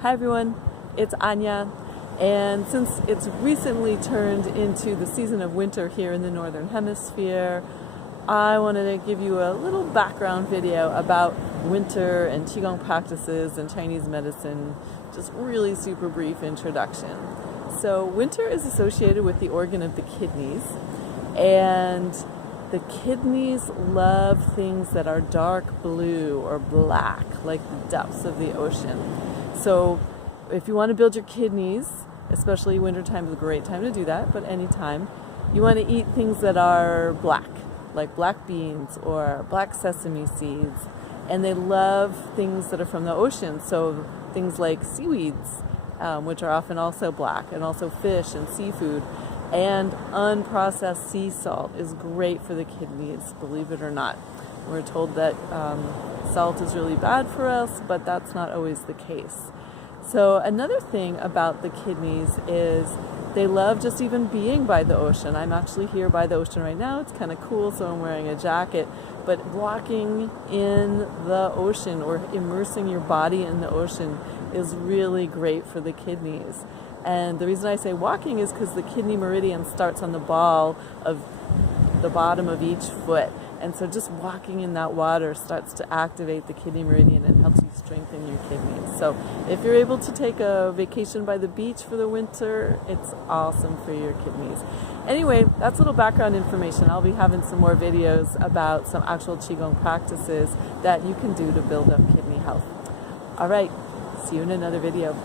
Hi everyone, it's Anya, and since it's recently turned into the season of winter here in the Northern Hemisphere, I wanted to give you a little background video about winter and Qigong practices and Chinese medicine, just really super brief introduction. So winter is associated with the organ of the kidneys, and the kidneys love things that are dark blue or black, like the depths of the ocean. So if you want to build your kidneys, especially wintertime is a great time to do that, but anytime, you want to eat things that are black, like black beans or black sesame seeds. And they love things that are from the ocean, so things like seaweeds, which are often also black, and also fish and seafood. And unprocessed sea salt is great for the kidneys, believe it or not. We're told that salt is really bad for us, but that's not always the case. So another thing about the kidneys is they love just even being by the ocean. I'm actually here by the ocean right now. It's kind of cool, so I'm wearing a jacket. But walking in the ocean or immersing your body in the ocean is really great for the kidneys. And the reason I say walking is because the kidney meridian starts on the ball of the bottom of each foot. And so just walking in that water starts to activate the kidney meridian and helps you strengthen your kidneys. So if you're able to take a vacation by the beach for the winter, it's awesome for your kidneys. Anyway, that's a little background information. I'll be having some more videos about some actual Qigong practices that you can do to build up kidney health. All right, see you in another video.